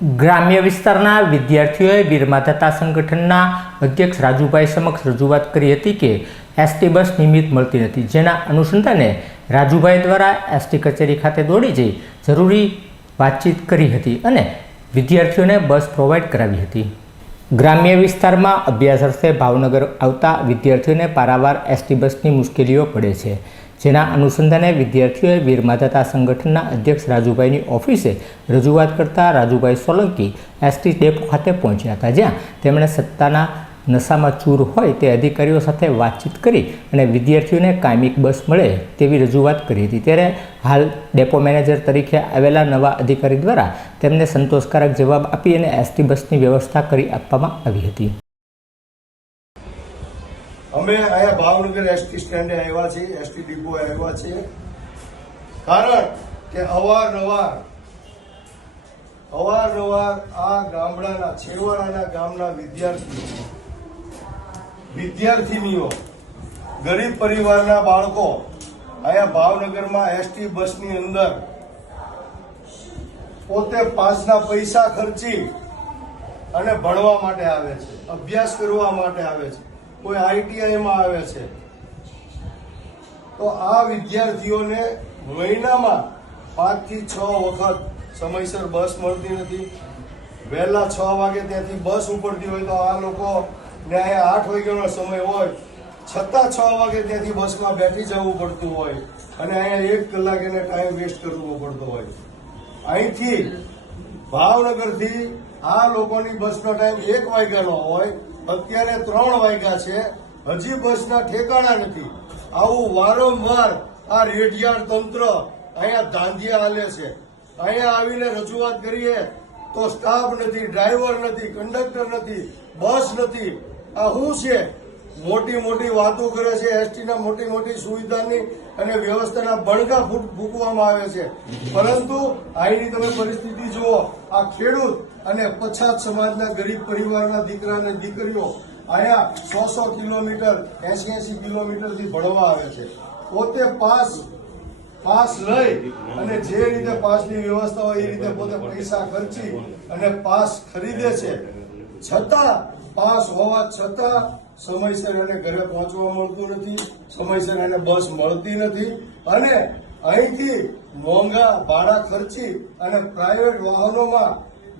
ગ્રામ્ય વિસ્તારના વિદ્યાર્થીઓએ વીરમાધાતા સંગઠનના અધ્યક્ષ રાજુભાઈ સમક્ષ રજૂઆત કરી હતી કે એસટી બસ નિયમિત મળતી નથી. જેના અનુસંધાને રાજુભાઈ દ્વારા એસટી કચેરી ખાતે દોડી જઈ જરૂરી વાતચીત કરી હતી અને વિદ્યાર્થીઓને બસ પ્રોવાઈડ કરાવી હતી. ગ્રામ્ય વિસ્તારમાં અભ્યાસ અર્થે ભાવનગર આવતા વિદ્યાર્થીઓને પારાવાર એસટી બસની મુશ્કેલીઓ પડે છે. જેના અનુસંધાને વિદ્યાર્થીઓએ વીરમાધાતા સંગઠનના અધ્યક્ષ રાજુભાઈની ઓફિસે રજૂઆત કરતા રાજુભાઈ સોલંકી એસટી ડેપો ખાતે પહોંચ્યા હતા. જ્યાં તેમણે સત્તાના નશામાં ચૂર હોય તે અધિકારીઓ સાથે વાતચીત કરી અને વિદ્યાર્થીઓને કાયમિક બસ મળે તેવી રજૂઆત કરી હતી. ત્યારે હાલ ડેપો મેનેજર તરીકે આવેલા નવા અધિકારી દ્વારા તેમને સંતોષકારક જવાબ આપી અને એસટી બસની વ્યવસ્થા કરી આપવામાં આવી હતી. અમે અહીંયા ભાવનગર એસટી સ્ટેન્ડે આવ્યા છીએ, એસટી ડિપો આવ્યા છીએ. કારણ કે અવારનવાર અવારનવાર આ ગામડાના, છેવાડાના ગામના વિદ્યાર્થીઓ, વિદ્યાર્થીનીઓ, ગરીબ પરિવારના બાળકો અહીંયા ભાવનગરમાં એસટી બસની અંદર પોતે પાસના પૈસા ખર્ચી અને ભણવા માટે આવે છે, અભ્યાસ કરવા માટે આવે છે. કોઈ આઈટીઆઈમાં આવે છે. તો આ વિદ્યાર્થીઓને મહિનામાં પાંચથી છ વખત સમયસર બસ મળતી નથી. વહેલા છ વાગે ત્યાંથી બસ ઉપડતી હોય તો આ લોકો ને અહીંયા આઠ વાગ્યાનો સમય હોય. છતાં છ વાગે ત્યાંથી બસમાં બેઠી જવું પડતું હોય અને અહીંયા એક કલાક એને ટાઈમ વેસ્ટ કરવો પડતો હોય. અહીંથી ભાવનગરથી આ લોકોની બસનો ટાઈમ એક વાગ્યાનો હોય. અત્યારે ત્રણ વાગ્યા છે. હજી બસના ઠેકાણા નથી. આવું વારંવાર આ રેડિયાળ તંત્ર અહીંયા ધાંધિયા હાલે છે. અહીંયા આવીને રજૂઆત કરીએ તો સ્ટાફ નથી ડ્રાઈવર નથી કંડક્ટર નથી બસ નથી. આ શું છે? મોટી મોટી વાતો કરે છે, એસટીના મોટી મોટી સુવિધાની અને વ્યવસ્થાના બળગા ફૂટ ફૂંકવામાં આવે છે. પરંતુ અહીંની તમે પરિસ્થિતિ જુઓ, આ ખેડૂત અને પછાત સમાજના ગરીબ પરિવારના દીકરા અને દીકરીઓ અહીંયા સો સો કિલોમીટર એસી એસી કિલોમીટરથી ભણવા આવે છે. પોતે પાસ પાસ લઈ અને જે રીતે પાસની વ્યવસ્થા હોય એ રીતે પોતે પૈસા ખર્ચી અને પાસ ખરીદે છે. છતાં પાસ હોવા છતાં સમયસર એને ઘરે પહોંચવા મળતું નથી સમયસર એને બસ મળતી નથી અને અહીંથી મોંઘા ભાડા ખર્ચી અને પ્રાઇવેટ વાહનોમાં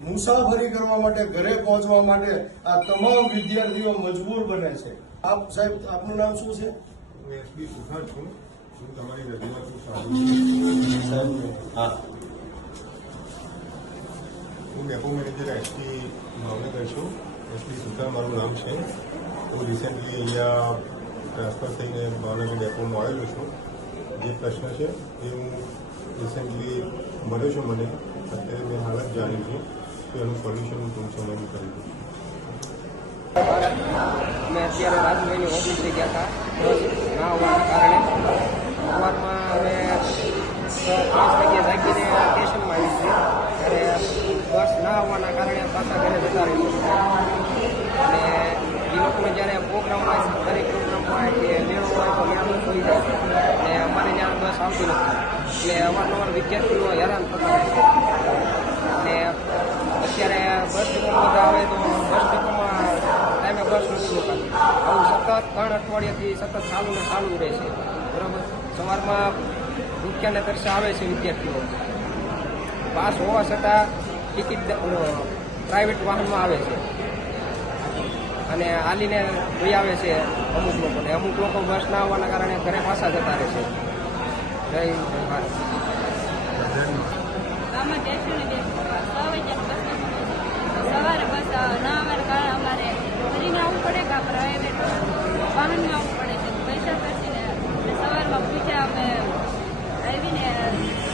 મુસાફરી કરવા માટે ઘરે પહોંચવા માટે આ તમામ વિદ્યાર્થીઓ મજબૂર બને છે. આપ સાહેબ આપનું નામ શું છે? હું એસબી સુથાર છું. હું તમારી રજૂઆત હા. હું ડેપો મેનેજર એસટી ભાવનગર છું. એસપી સુતા મારું નામ છે. હું રિસેન્ટલી અહીંયા ટ્રાન્સફર થઈને ભાવનગર ડેપોમાં આવેલો છું. જે પ્રશ્ન છે એ હું રિસેન્ટલી મળ્યો છું મને. અત્યારે મેં હાલત જાણી છું તો એનું સોલ્યુશન હું ટૂંક સમયમાં કરી દઉં અમે અત્યારે રાજુભાઈની ઓફિસે ગયા હતા. ના હોવાના સવારમાં અમે છ પાંચ વાગ્યે જાગીને સ્ટેશનમાં આવી છીએ ત્યારે બસ ના આવવાના કારણે પાછા ઘરે જતા રહીએ છીએ અને એ લોકોને જ્યારે પ્રોગ્રામ હોય દરેક પ્રોગ્રામ હોય કે મેળો હોય તો ત્યાં બસ હોઈ જાય અને અમારે ત્યાં બસ આવતી નથી એટલે અવારનવાર વિદ્યાર્થીઓ હેરાન થતા અને અત્યારે બસ ડેપો બધા આવે તો બસ ડેપોમાં ટાઈમે બસ નથી આવું સતત ત્રણ અઠવાડિયાથી સતત ચાલુ ને ચાલુ રહે છે. બરાબર? સવારમાં ભૂખ્યાને દર્શે આવે છે વિદ્યાર્થીઓ. પાસ હોવા છતાં ટિકિટ પ્રાઇવેટ વાહનમાં આવે છે. અને આલીને વહી આવે છે અમુક લોકોને. અમુક લોકો બસ ના આવવાના કારણે ઘરે પાછા જતા રહે છે. જય ભારત. છ વાગ્યા બસ સવારે બસ ના આવવાને કારણે અમારે ફરીને આવવું પડે કે પ્રાઇવેટ વાહનમાં આવવું પડે છે. પૈસા ખર્ચીને સવારમાં પૂછ્યા અમે આવીને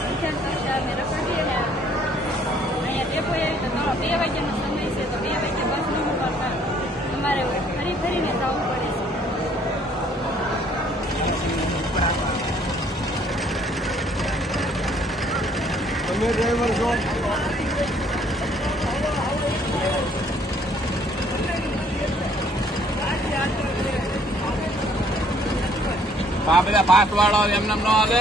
વિચાર કરશે અમે રખાડીએ ને અહીંયા ડેપો આવી તો બે વાગ્યાનો સમય છે. તો બે વાગ્યા બસ ન મળતા અમારે ફરી ફરીને જવું પડે. તમે ડ્રાઈવર છો. બધા પાસ વાળો એમને ન આવે